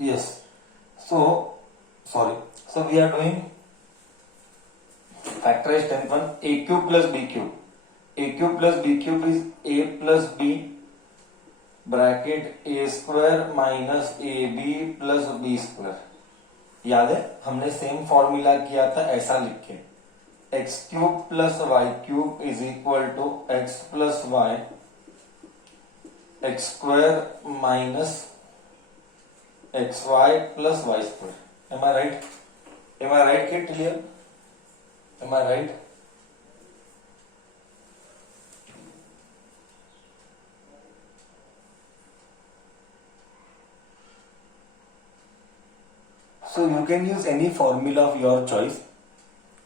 Yes. So sorry. So we are doing factorize 10th one. A cube plus b cube. A cube plus b cube is a plus b bracket a square minus a b plus b square. याद है हमने same formula किया था ऐसा लिख के x cube plus y cube is equal to x plus y x square minus x y plus y square. Am I right? Am I right? Get clear? Am I right? So you can use any formula of your choice.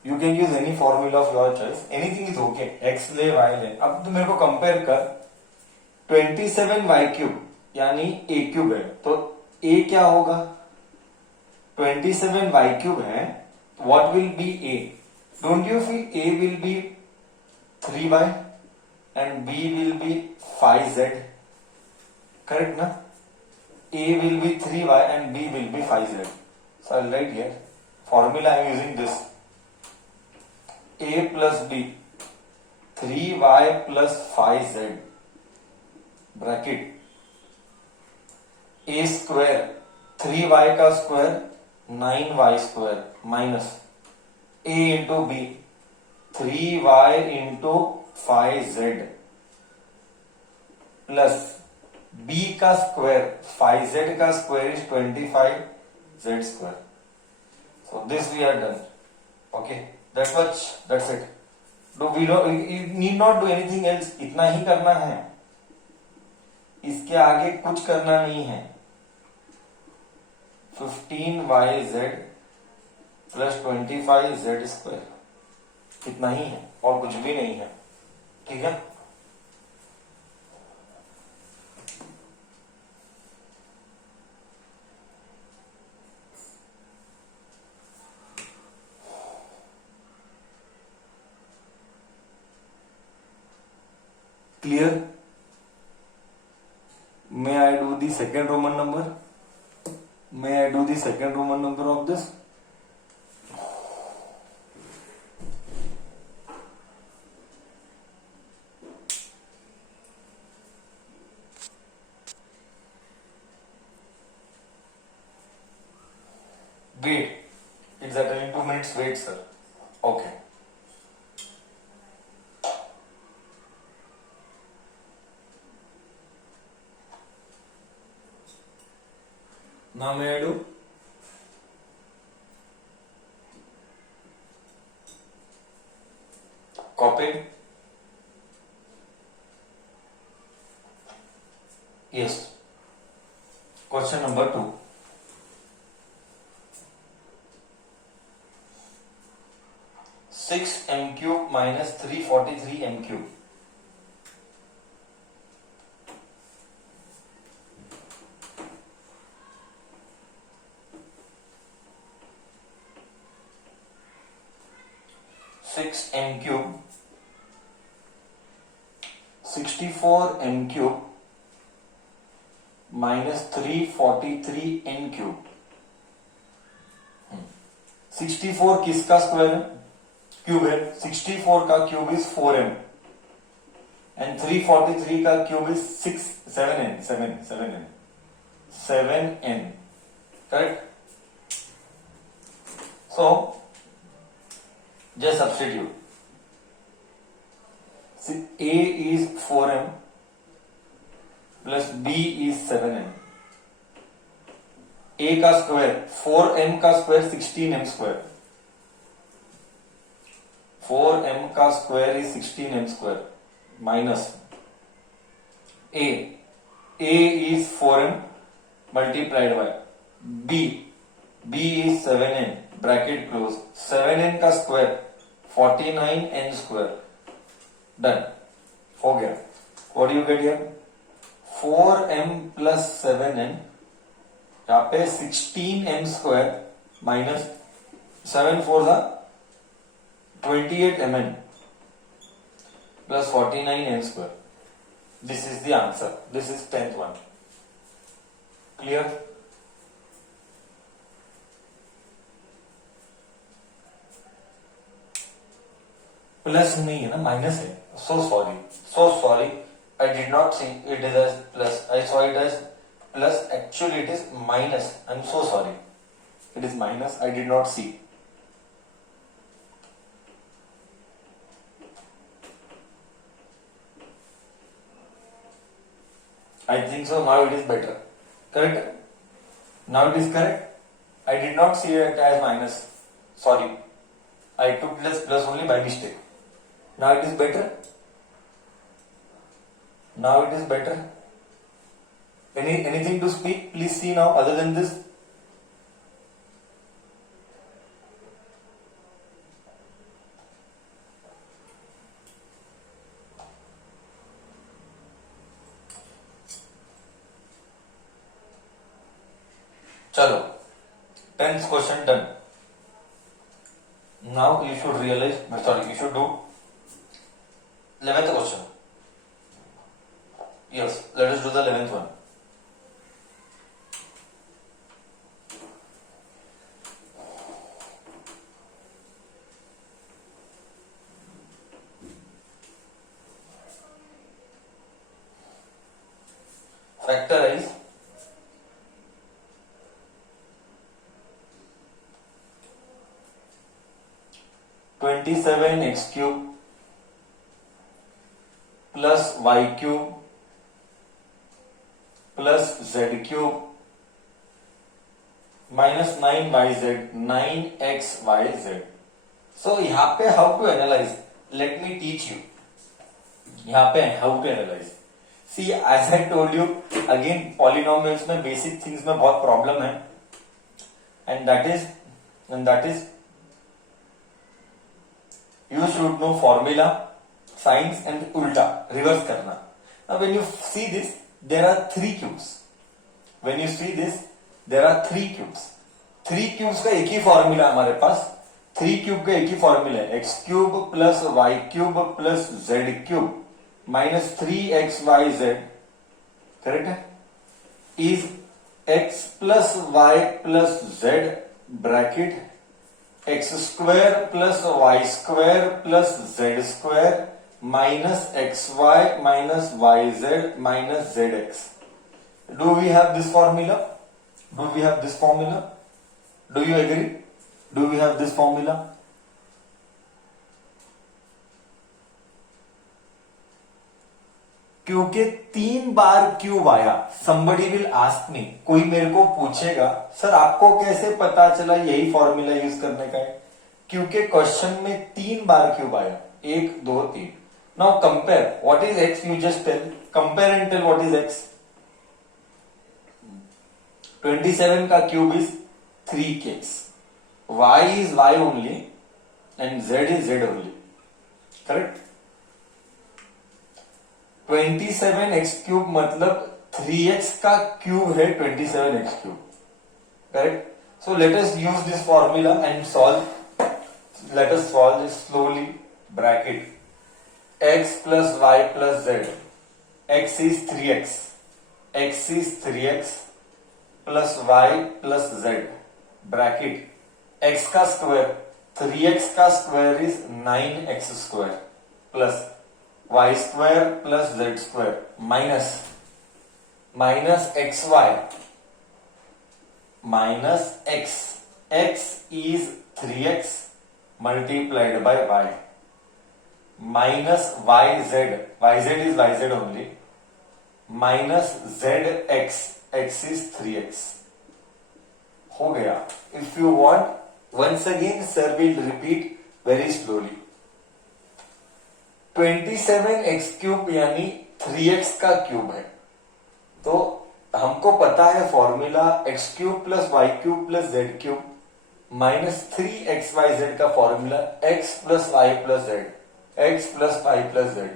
You can use any formula of your choice. Anything is okay. X ले y ले. अब तो मेरे को compare कर 27 y cube यानी a cube है तो a क्या होगा? 27 y क्यूब है. What will be a? Don't you feel a will be 3y and b will be 5z? Correct ना? a will be 3y and b will be 5z. So I'll write here. Formula I am using this. A plus b 3y plus 5z bracket a square 3y का square 9y square minus a into b 3y into 5z plus b का square 5z का square is 25 z square. So this we are done. Okay, that's it. You need not do anything else. इतना ही करना है. इसके आगे कुछ करना नहीं है. 15yz प्लस 25z स्क्वायर इतना ही है और कुछ भी नहीं है. ठीक है. Clear? May I do the second Roman number? May I do the second Roman number of this? Wait. It's at 2 minutes. Wait, sir. Okay. Now may I do? Copied? Yes. Question number 2. Six m cube minus 343 m cube. M cube 64 m cube minus 343 n cube. 64 किसका square है? Cube है. 64 का cube is 4m and 343 का cube is 7n. Correct. So just substitute. A is 4m plus B is 7m. A का square 4m का square 16m square. 4m का square is 16m square minus A is 4m multiplied by B is 7n bracket close. 7n का square 49n square. Done हो गया. What do you get here? 4m plus 7n यहाँ पे 16m square minus 7 4 the 28mn plus 49n square. This is the answer. This is 10th one. Clear? Plus नहीं है ना, minus है. So sorry, I did not see it is as plus. I saw it as plus. Actually, it is minus. I'm so sorry. It is minus. I did not see. I think so. Now it is better. Correct? Now it is correct. I did not see it as minus. Sorry. I took plus only by mistake. Now it is better. Now it is better. Anything to speak? Please see now other than this. Chalo. 10th question done. Now you should realize, you should do 11th question. Yes, let us do the 11th one. Factorize 27x cube plus y cube plus z cube minus 9yz 9xyz. So यहाँ पे how to analyze? Let me teach you. यहाँ पे how to analyze. See, as I told you, again polynomials में basic things में बहुत problem है, and that is you should know formula, signs and ulta reverse करना. Now when you see this, there are 3 cubes. When you see this, there are 3 cubes. 3 cubes का एक ही formula हमारे पास. 3 cube का एक ही फॉर्मूला है, x cube plus y cube plus z cube minus 3xyz. Correct है? Is x plus y plus z bracket x square plus y square plus z square minus xy minus yz minus zx. Do we have this formula? Do we have this formula? Do you agree? Do we have this formula? क्योंकि 3 बार cube आया. somebody will ask me, कोई मेरे को पूछेगा, sir आपको कैसे पता चला यही फॉर्मूला यूज करने का है? क्योंकि क्वेश्चन में 3 बार क्यूब आया, 1 2 3. Now compare what is x. You just tell, compare and tell what is x. 27 का cube is 3x, y is y only and z is z only. Correct? 27x cube मतलब 3x का cube है 27x cube. Correct? So let us use this formula and solve. Late us solve this slowly. Bracket x plus y plus z. x is 3x. x is 3x plus y plus z. Bracket x का square, 3x का square is 9x square plus y square plus z square minus xy minus x. x is 3x multiplied by y minus yz. yz is yz only minus zx. x is 3x. हो गया. If you want, once again sir will repeat very slowly. 27x cube यानी 3x का cube है. तो हमको पता है formula x cube plus y cube plus z cube minus 3xyz का formula x plus y plus z, x plus y plus z,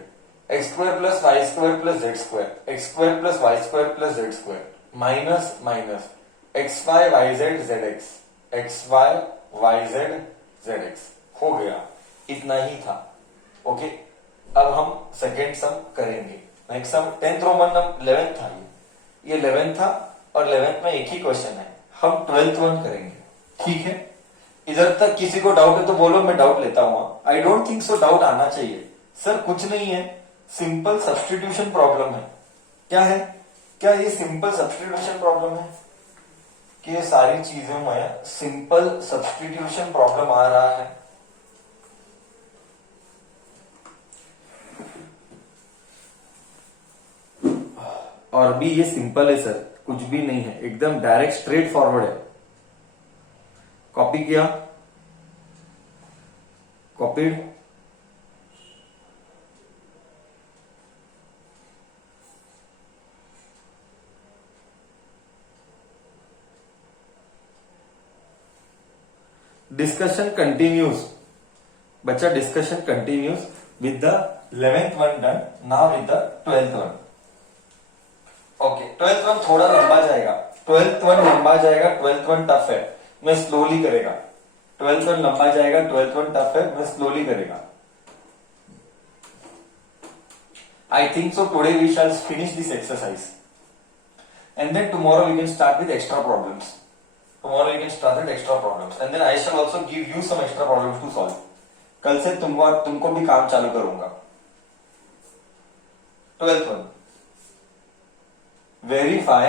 x square plus y square plus z square, x square plus y square plus z square minus minus xy yz zx, xy yz zx. हो गया. इतना ही था. Okay. अब हम second sum करेंगे. Next sum 10th Roman 11th था. ये 11th था और 11th में एक ही क्वेश्चन है. हम 12th वन करेंगे. ठीक है? इधर तक किसी को डाउट है तो बोलो, मैं डाउट लेता हूं। I don't think so doubt आना चाहिए। सर कुछ नहीं है, सिंपल सब्सटीट्यूशन प्रॉब्लम है। क्या है? क्या ये सिंपल सब्सटीट्यूशन प्रॉब्लम है कि ये सारी चीजों में सिंपल सब्सटीट्यूशन प्रॉब्लम आ रहा है? और भी ये सिंपल है सर, कुछ भी नहीं है, एकदम डायरेक्ट स्ट्रेट फॉरवर्ड है। कॉपी किया, कॉपीड, डिस्कशन कंटिन्यूज। बच्चा discussion continues with the 11th one done, now with the 12th one. Okay, 12th one थोड़ा लंबा जाएगा, 12th वन लंबा जाएगा, 12th वन टफ है, मैं स्लोली करेगा। 12th वन लंबा जाएगा, 12th वन टफ है, मैं स्लोली करेगा। I think so today we shall finish this exercise and then tomorrow we can start with extra problems. Tomorrow we can start with extra problems and then I shall also give you some extra problems to solve. कल से तुमको भी काम चालू करूंगा। 12th one, verify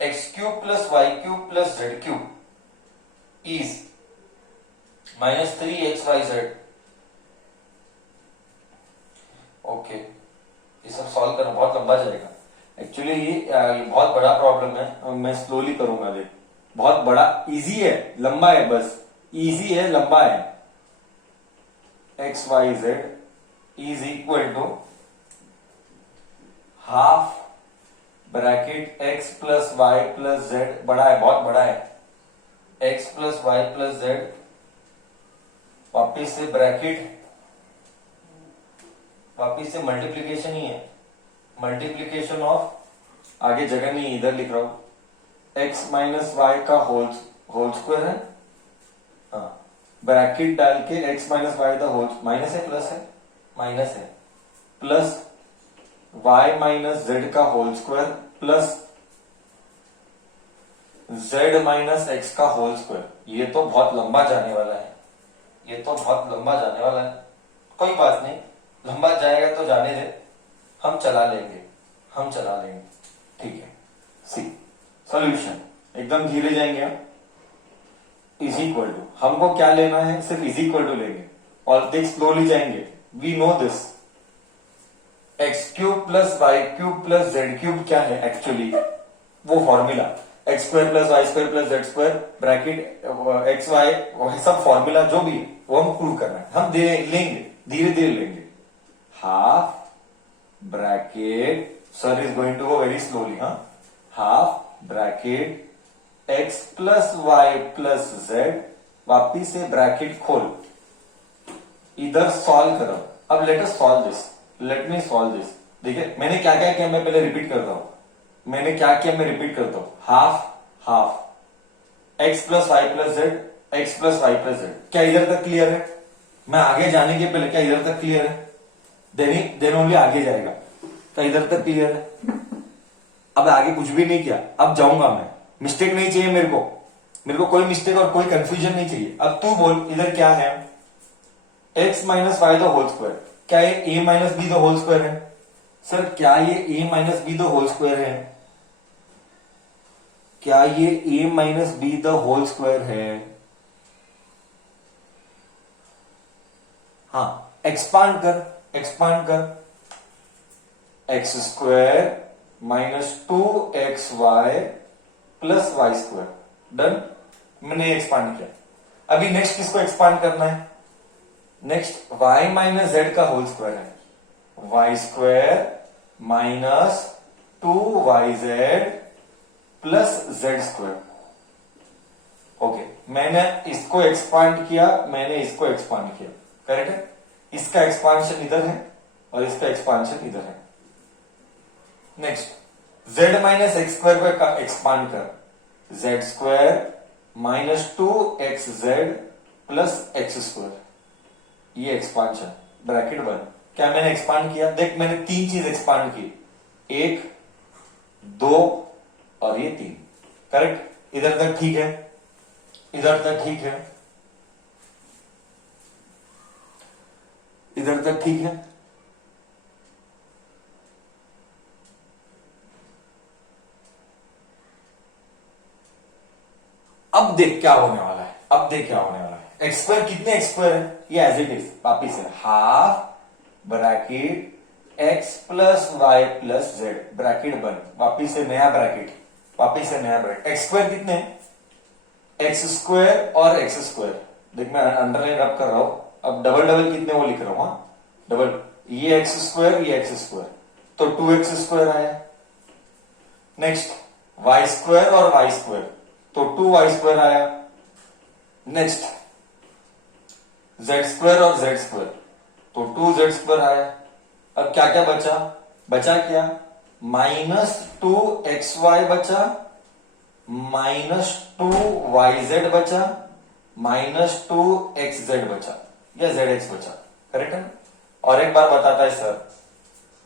x cube plus y cube plus z cube is minus 3xyz। Okay, ये सब solve करना बहुत लंबा जाएगा। एक्चुअली ये बहुत बड़ा प्रॉब्लम है, मैं स्लोली करूंगा। देख, बहुत बड़ा, इजी है, लंबा है, बस इजी है, लंबा है। X y z is equal to half bracket x plus y plus z, बड़ा है, बहुत बड़ा है, x plus y plus z, वापिस से ब्रैकेट, वापिस से मल्टीप्लीकेशन ही है, मल्टीप्लीकेशन ऑफ, आगे जगह नहीं, इधर लिख रहा हूं, x माइनस वाई का होल स्क्वायर है, हाँ, ब्रैकेट डाल के x minus y the whole, minus है प्लस है, माइनस है, प्लस y माइनस जेड का whole square plus z minus x का होल स्क्वायर। ये तो बहुत लंबा जाने वाला है, ये तो बहुत लंबा जाने वाला है। कोई बात नहीं, लंबा जाएगा तो जाने दे, हम चला लेंगे, हम चला लेंगे, ठीक है। सी सॉल्यूशन, एकदम धीरे जाएंगे हम। इज इक्वल टू, हमको क्या लेना है, सिर्फ इज इक्वल टू लेंगे और देख स्लोली जाएंगे। We know this, x cube plus y cube plus z cube क्या है एक्चुअली, वो formula x square plus y square plus z square bracket x y, सब फॉर्मूला जो भी है वो हम प्रूव करना है, हम लेंगे, धीरे धीरे लेंगे। Half bracket, sir is going to go very slowly, हाँ, half bracket x plus y plus z, वापिस से ब्रैकेट खोल, इधर सॉल्व करो। अब let us solve this, let me solve this. देखिए मैंने क्या क्या किया, मैं पहले रिपीट करता हूं, मैंने क्या किया मैं रिपीट करता हूं। Half half x plus y plus z, x plus y plus z, क्या इधर तक क्लियर है? मैं आगे जाने के पहले क्या इधर तक क्लियर है? देन ओनली आगे जाएगा, क्या इधर तक क्लियर है? अब आगे कुछ भी नहीं किया, अब जाऊंगा मैं, मिस्टेक नहीं चाहिए मेरे को कोई मिस्टेक और कोई कंफ्यूजन नहीं चाहिए। अब तू बोल इधर क्या है, x minus y the whole square, क्या ये a minus b the whole square है? सर क्या ये a minus b the whole square है? क्या ये a minus b the whole square है? हाँ, एक्सपांड कर, x square minus 2xy plus y square, done. मैंने एक्सपांड किया। अभी नेक्स्ट किसको एक्सपांड करना है? नेक्स्ट y माइनस जेड का होल स्क्वायर है, y square minus 2yz plus z square. Okay, मैंने इसको एक्सपांड किया, मैंने इसको एक्सपांड किया, करेक्ट है? इसका एक्सपांशन इधर है और इसका एक्सपांशन इधर है। Next z minus x square को एक्सपांड कर, Z square minus 2xz plus x square, ये एक्सपांशन ब्रैकेट बन। क्या मैंने एक्सपांड किया? देख मैंने तीन चीज एक्सपांड की, 1 2 और ये 3, करेक्ट, इधर तक ठीक है, इधर तक ठीक है, इधर तक ठीक है। अब देख क्या होने वाला है, अब देख क्या होने वाला है। एक्स स्क्वायर कितने एक्स स्क्वायर है, ये एज इट इज वापिस है, half bracket x plus y plus z bracket बंद, वापिस से नया ब्रैकेट, वापिस से नया ब्रैकेट। एक्स स्क्वायर कितने, एक्स स्क्वायर और एक्स स्क्वायर, देख मैं अंडरलाइन रब कर रहा हूं, अब डबल डबल कितने वो लिख रहा हूं, डबल, ये एक्स स्क्वायर ये एक्स स्क्वायर, तो 2x स्क्वायर आया। नेक्स्ट वाई स्क्वायर और वाई स्क्वायर, तो 2y स्क्वायर आया। नेक्स्ट z स्क्वायर और z स्क्वायर, तो 2z स्क्वायर आया। अब क्या क्या बचा, बचा क्या, -2xy बचा, -2yz बचा, -2xz बचा, या zx बचा, करेक्ट है। और एक बार बताता है sir,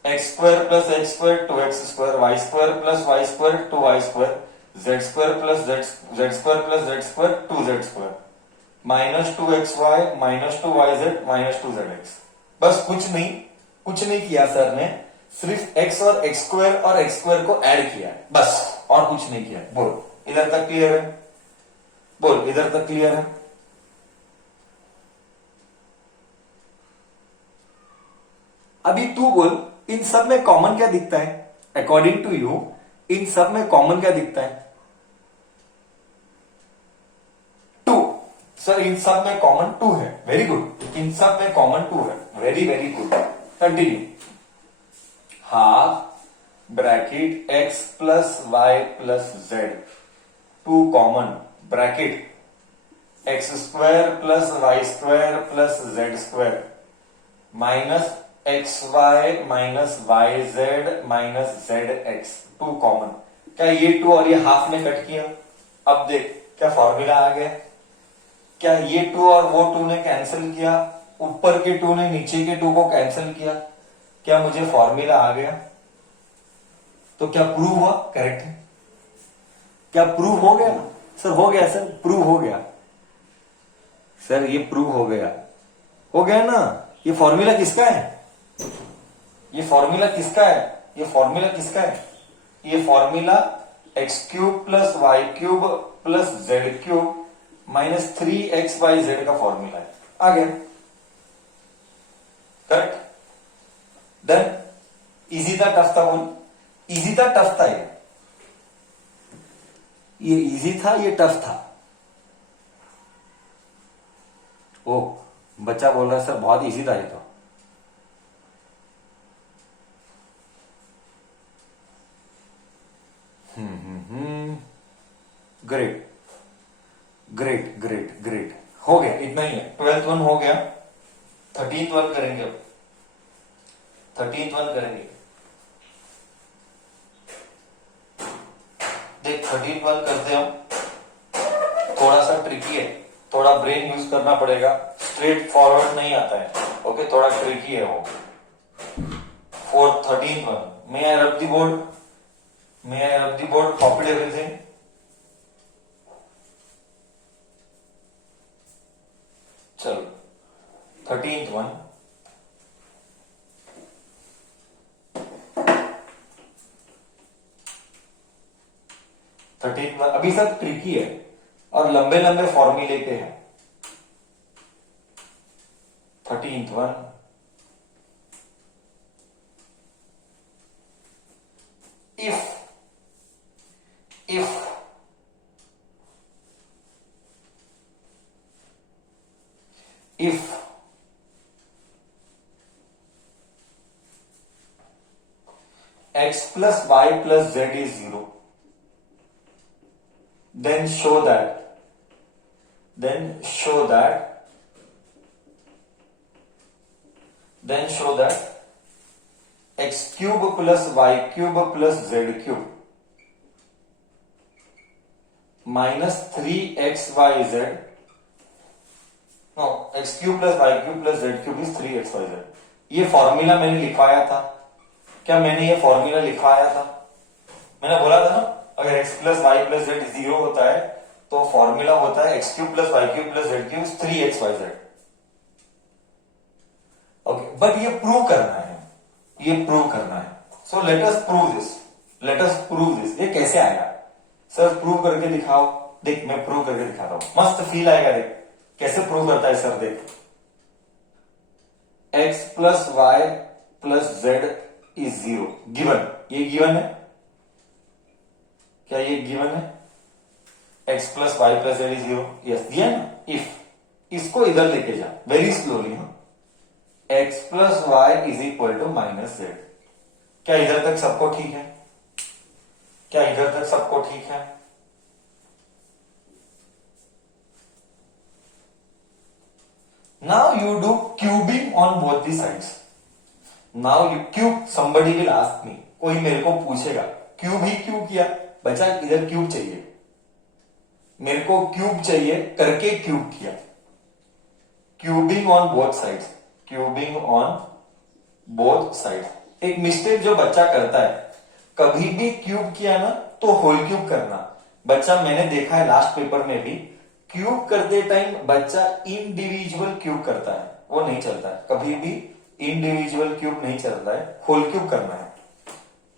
x square plus x square 2x square, y square plus y square 2y square, z square plus z square plus z square 2z square, -2xy -2yz -2zx। बस कुछ नहीं किया सर ने, सिर्फ x और x स्क्वायर को add किया है, बस और कुछ नहीं किया है। बोल इधर तक क्लियर है, बोल इधर तक क्लियर है। अभी तू बोल, इन सब में कॉमन क्या दिखता है, अकॉर्डिंग टू यू इन सब में कॉमन क्या दिखता है, 2। सर इन सब में कॉमन 2 है, वेरी गुड, इन सब में कॉमन 2 है, very very good. Continue, half bracket x plus y plus z, 2 common bracket x square plus y square plus z square minus x y minus y z minus z x, 2 common. क्या ये 2 और ये half में cut किया, अब देख क्या formula आ गया, क्या ये 2 और वो 2 ने कैंसिल किया, ऊपर के 2 ने नीचे के 2 को कैंसिल किया, क्या मुझे फॉर्मूला आ गया, तो क्या प्रूव हुआ, करेक्ट है, क्या प्रूव हो गया, सर हो गया, सर प्रूव हो गया, सर ये प्रूव हो गया ना। ये फॉर्मूला किसका है, ये फॉर्मूला किसका है, ये फॉर्मूला किसका है, ये formula x cube plus y cube plus z cube minus 3xyz का फॉर्मूला है, आ गया, करेक्ट, डन। इजी था टफ था, बोल इजी था टफ था, ये इजी था ये टफ था। ओ बच्चा बोल रहा है सर बहुत इजी था ये तो, ग्रेट ग्रेट ग्रेट ग्रेट, हो गया, इतना ही है। 12th वन हो गया, 13th वन करेंगे, अब 13th वन करेंगे। देख 13th वन करते हम, थोड़ा सा ट्रिकी है, थोड़ा ब्रेन यूज करना पड़ेगा, स्ट्रेट फॉरवर्ड नहीं आता है, ओके, थोड़ा ट्रिकी है वो। 13th वन, मे आई रब द बोर्ड, मे आई रब द बोर्ड, कॉपीड एवरीथिंग। चलो 13th वन, अभी सब ट्रिकी है और लंबे लंबे फॉर्मूले पे है। 13th one, if x plus y plus z is 0, then show that x cube plus y cube plus z cube minus 3xyz, no, x cube plus y cube plus z cube is 3xyz। ये formula मैंने लिखवाया था, क्या मैंने ये formula लिखवाया था, मैंने बोला था ना, अगर x plus y plus z 0 होता है तो फॉर्मूला होता है x cube plus y cube plus z cube 3xyz। Okay, but ये प्रूव करना है, ये प्रूव करना है। So let us prove this, let us prove this. ये कैसे आएगा सर? प्रूव करके दिखाओ। देख मैं प्रूव करके दिखाता हूं, मस्त फील आएगा। देख कैसे प्रूव करता है सर। देख x plus y plus z is 0 given, ये गिवन है क्या? ये गिवन है x plus y plus z is 0, yes दिया ना। इफ इसको इधर लेके जा वेरी स्लोली, हाँ, x plus y is equal to minus z. क्या इधर तक सबको ठीक है? क्या इधर तक सबको ठीक है? Now you do cubing on both the sides. Now u cube, somebody will ask me, कोई मेरे को पूछेगा क्यूब ही क्यों किया बच्चा? इधर क्यूब चाहिए, मेरे को क्यूब चाहिए करके क्यूब किया। Cubing on both sides, cubing on both sides. एक मिस्टेक जो बच्चा करता है, कभी भी क्यूब किया ना तो होल क्यूब करना। बच्चा मैंने देखा है लास्ट पेपर में भी, क्यूब करते टाइम बच्चा इंडिविजुअल क्यूब करता है, वो नहीं चलता है। कभी भी इंडिविजुअल क्यूब नहीं चलता है, होल क्यूब करना है।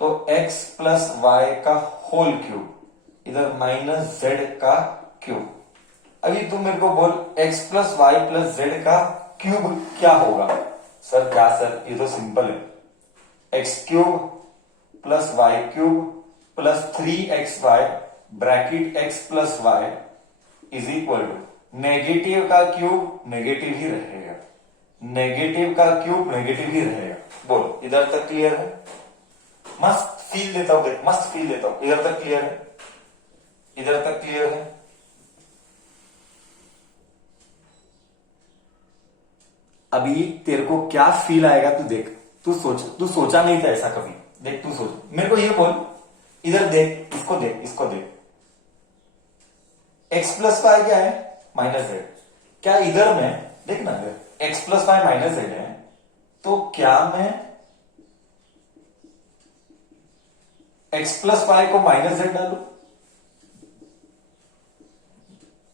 तो x प्लस वाई का होल क्यूब, इधर माइनस जेड का क्यूब। अभी तुम मेरे को बोल x plus y plus z का क्यूब क्या होगा? सर क्या सर, ये तो सिंपल है। x cube plus y cube plus 3xy bracket x plus y is equal to negative का क्यूब नेगेटिव ही रहेगा, नेगेटिव का क्यूब नेगेटिव ही रहेगा। बोलो इधर तक क्लियर है? मस्त फील लेता हूं, देख मस्त फील लेता हूं। इधर तक क्लियर है? इधर तक क्लियर है? अभी तेरे को क्या फील आएगा तू देख। तू सोच, तू सोचा नहीं था ऐसा कभी। देख तू सोच, मेरे को ये बोल, इधर देख, इसको देख, इसको देख। x प्लस वाई क्या है? Minus z. क्या इधर में देख ना, अगर x plus y minus z है तो क्या मैं x प्लस वाई को माइनस जेड डालू?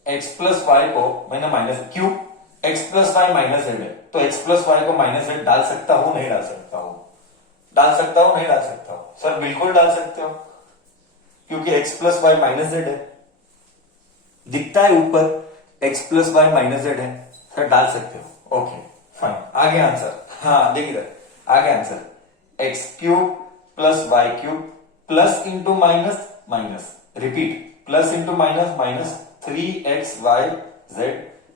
x प्लस वाई को मैंने माइनस, क्यों? x plus y minus z है तो x प्लस वाई को माइनस जेड डाल सकता हूं नहीं डाल सकता हूं? डाल सकता हूं नहीं डाल सकता हूं? सर बिल्कुल डाल सकते हो, क्योंकि x plus y minus z है, दिखता है ऊपर x plus y minus z है। सर डाल सकते हो, ओके फाइन। आगे आंसर, हाँ देख इधर आगे answer, x cube plus y cube plus into minus minus, repeat plus into minus minus 3xyz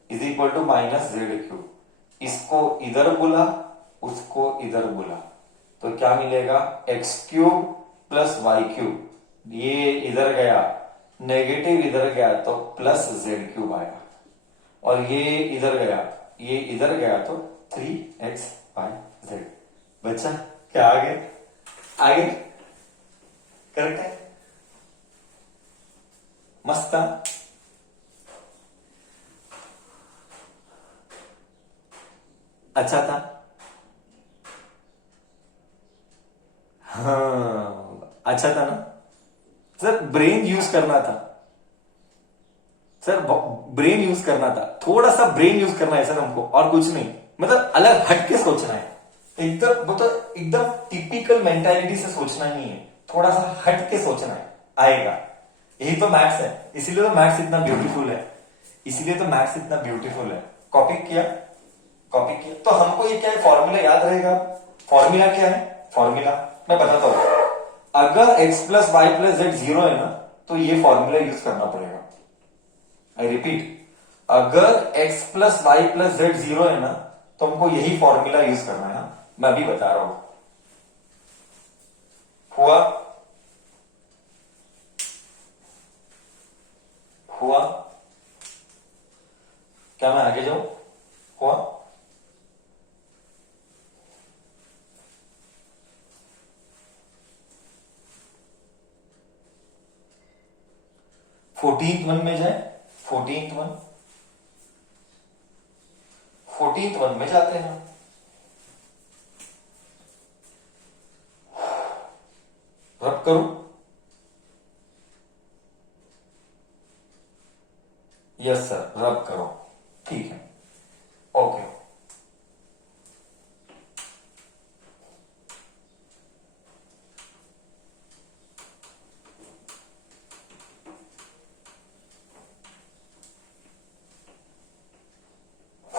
is equal to minus z cube. इसको इधर बुला, उसको इधर बुला, तो क्या मिलेगा? x cube plus y cube, ये इधर गया नेगेटिव, इधर गया तो प्लस जेड क्यूब आएगा, और ये इधर गया, ये इधर गया तो 3xyz। बच्चा क्या आगे? आगे करेक्ट है, मस्त था। अच्छा था, हाँ अच्छा था ना सर। ब्रेन यूज करना था सर, ब्रेन यूज करना था, थोड़ा सा ब्रेन यूज करना है सर हमको, और कुछ नहीं। मतलब अलग हट के सोचना है, एकदम मतलब एकदम टिपिकल मेंटालिटी से सोचना नहीं है, थोड़ा सा हट के सोचना है, आएगा। यही तो मैथ्स है, इसीलिए तो मैथ्स इतना ब्यूटीफुल है, इसीलिए तो मैथ्स इतना ब्यूटीफुल है। कॉपी किया, कॉपी किया तो हमको ये क्या है, फॉर्मूला याद रहेगा। फॉर्मूला क्या है? फॉर्मूला मैं बताता हूं। अगर x plus y plus z 0 है ना तो ये फॉर्मूला यूज करना पड़ेगा। आई रिपीट, अगर x plus y plus z 0 है ना तो हमको यही फॉर्मूला यूज करना है। मैं अभी बता रहा हूं, हुआ? हुआ? क्या मैं आगे जाऊं? हुआ? फोर्टींथ वन में जाए, फोर्टींथ वन, फोर्टींथ वन में जाते हैं। रब करूं?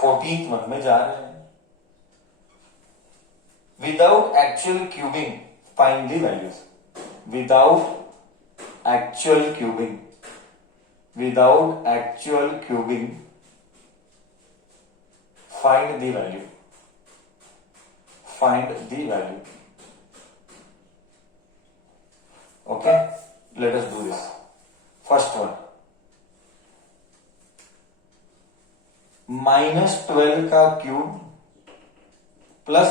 14th वन में जा रहे हैं. Without actual cubing, find the values. Without actual cubing, find the value. Okay, let us do this. First one, -12 का क्यूब प्लस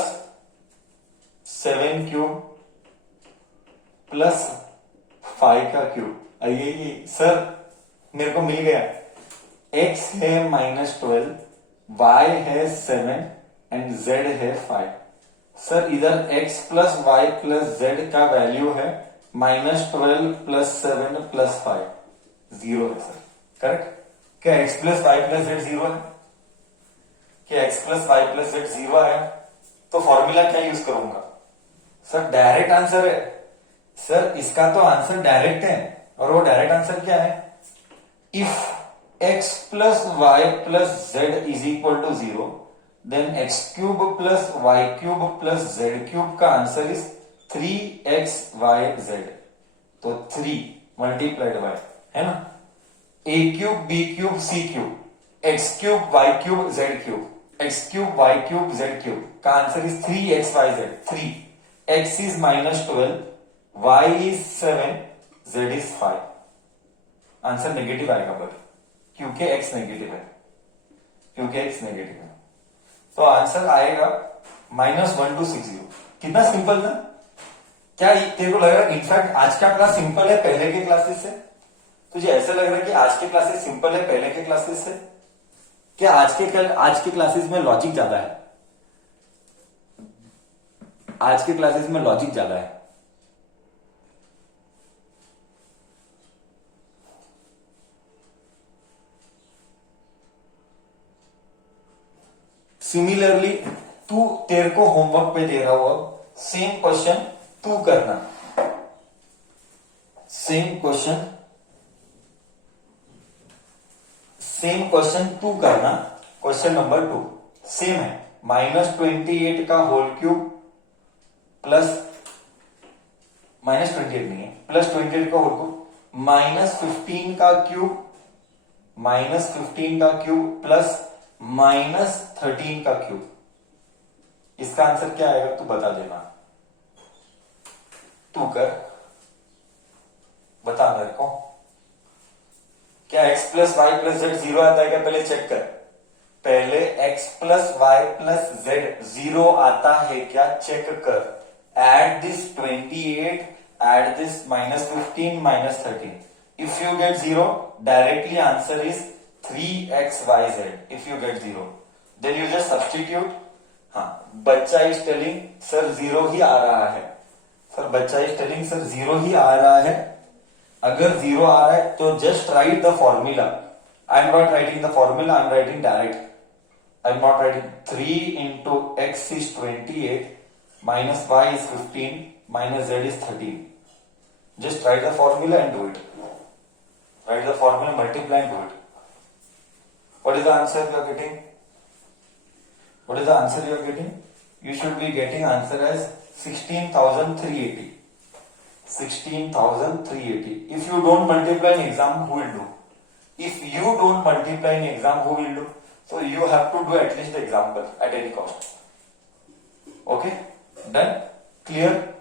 7 क्यूब प्लस 5 का क्यूब. ये सर मेरे को मिल गया. x है -12, y है 7 एंड z है 5. सर इधर x plus y plus z का वैल्यू है -12 प्लस 7 प्लस 5, 0 है सर. करेक्ट. क्या x plus y plus z 0 है? क्या x plus y plus z 0 है? तो फॉर्मूला क्या यूज करूंगा? सर डायरेक्ट आंसर है. सर इसका तो आंसर डायरेक्ट है, और वो डायरेक्ट आंसर क्या है? If x plus y plus z is equal to 0, then x cube plus y cube plus z cube का आंसर इज 3xyz. तो 3 मल्टीप्लाइड बाय, है ना, a cube b cube c cube, x cube y cube z cube, x cube y cube z cube का answer is 3xyz. 3 x is -12, y is 7, z is 5. Answer negative आएगा but क्योंकि x negative है, तो answer आएगा -1260. कितना simple था. क्या तेरे को लग रहा है इनफैक्ट आज का क्लास सिंपल है पहले के क्लासेस से? तुझे ऐसा लग रहा है कि आज के क्लासेस सिंपल है पहले के क्लासेस से? क्या आज के क्लासेस में लॉजिक ज्यादा है? आज के क्लासेस में लॉजिक ज्यादा है. सिमिलरली तेरे को होमवर्क पे दे रहा हुआ सेम क्वेश्चन तू करना. सेम क्वेश्चन तू करना. क्वेश्चन नंबर 2 सेम है. -28 का होल क्यूब प्लस -28 नहीं है, +28 का होल क्यूब -15 का क्यूब प्लस -13 का क्यूब. इसका आंसर क्या आएगा तू बता देना. तू कर, बता मेरे को. क्या x plus y plus z 0 आता है क्या? पहले चेक कर. पहले x plus y plus z 0 आता है क्या? चेक कर. Add this 28, add this -15 -13. If you get 0, directly answer is 3xyz. If you get 0, then you just substitute. हाँ, बच्चा इज टेलिंग सर 0 ही आ रहा है. सर बच्चा इज टेलिंग सर 0 ही आ रहा है. अगर 0 आ रहा है तो just right the formula. I am not writing the formula, I am writing direct. I am not writing 3 into x is 28 minus y is 15 minus z is 13. Just write the formula and do it. Write the formula, multiply and do it. What is the answer you are getting? What is the answer you are getting? You should be getting answer as 16,380. 16,380. If you don't multiply in exam, who will do? If you don't multiply in exam, who will do? So you have to do at least the example at any cost. Okay? Done? Clear?